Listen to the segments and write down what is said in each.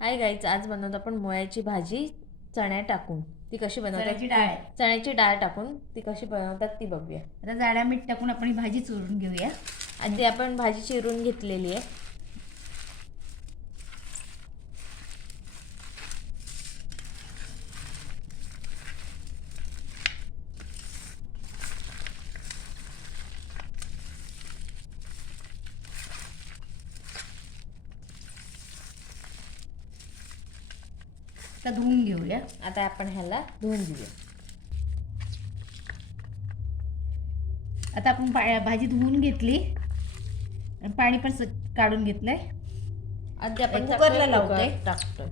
Hi guys, आज बनवतो आपण मुळ्याची भाजी चण्या टाकून. ती कशी बनवतात? चण्याची डाळ टाकून ती कशी बनवतात ती बघूया. आता जाडा मीठ टाकून आपण भाजी चुरून घेऊया. आधी आपण भाजी चिरून घेतलेली आहे. आता धुवून घेऊया. आता आपण ह्याला धुवून घेऊया. आता आपण भाजी धुवून घेतली आणि पाणी पण काढून घेतलंय. आधी आपण कुकरला लावतोय. टाकतोय.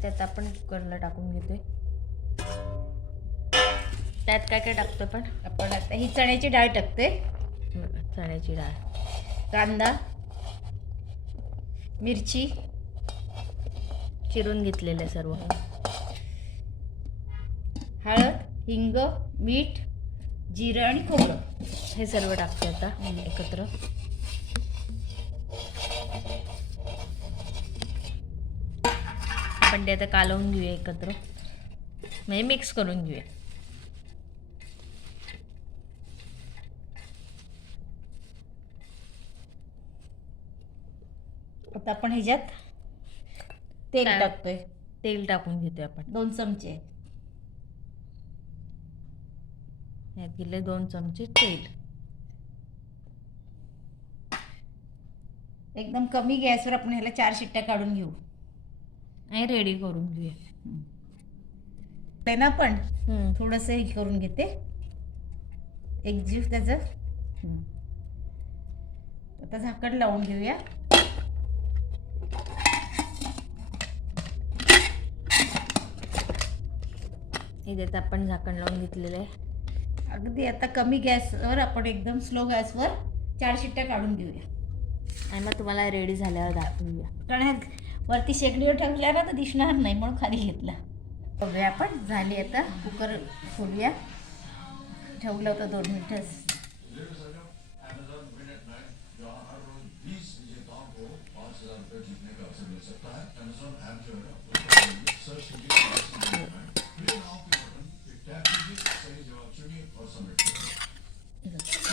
त्यात आपण कुकरला टाकून घेतोय. त्यात काय काय टाकतोय आपण आता ही चण्याची डाळ टाकते. चण्याची डाळ, कांदा, मिरची चिरून घेतलेले सर्व, हळद, हिंग, मीठ, जिरं आणि खोबरं हे सर्व टाकतो आता एकत्र. आपण ते आता कालवून घेऊया एकत्र, म्हणजे मिक्स करून घेऊया. आता आपण ह्याच्यात तेल टाकतोय. तेल टाकून घेतोय आपण 2 चमचे. यात दिले 2 चमचे तेल. एकदम कमी गॅसवर आपण ह्याला 4 शिट्ट्या काढून घेऊ आणि रेडी करून घेऊया. ते ना पण थोडंसं हे करून घेते, एकजीव त्याचं. आता झाकण लावून घेऊया. इथे आपण झाकण लावून घेतलेलं आहे. अगदी आता कमी गॅसवर आपण एकदम स्लो गॅसवर 4 शिट्ट्या काढून घेऊया आणि मग तुम्हाला रेडी झाल्यावर दाखवूया. कारण वरती शेगडीवर ठेवल्या ना तर दिसणार नाही, म्हणून खाली घेतला. बघूया आपण झाली. आता कुकर खोलूया. ठेवलं होतं 2 मिनिटं.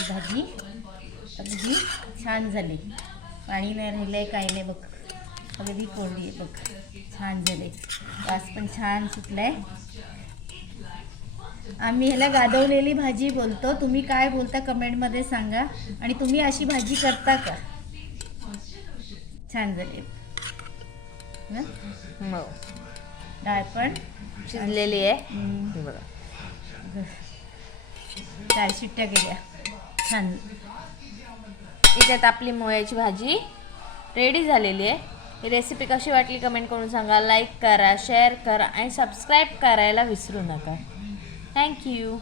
भाजी अगदी छान झाली. पाणी नाही राहिलंय, काही नाही. बघ अगदी कोरडी आहे. बघ छान झाले. वास पण छान सुटलाय. आम्ही ह्याला गादवलेली भाजी बोलतो. तुम्ही काय बोलता कमेंटमध्ये सांगा. आणि तुम्ही अशी भाजी करता का? छान झाली हो. डाळ पण शिजलेली आहे. बघा 4 शिट्ट्या गेल्या. छान. इथे आपली मुळ्याची भाजी रेडी झालेली आहे. ही रेसिपी कशी वाटली कमेंट करून सांगा. लाईक करा, शेअर करा आणि सबस्क्राईब करायला विसरू नका. थँक्यू.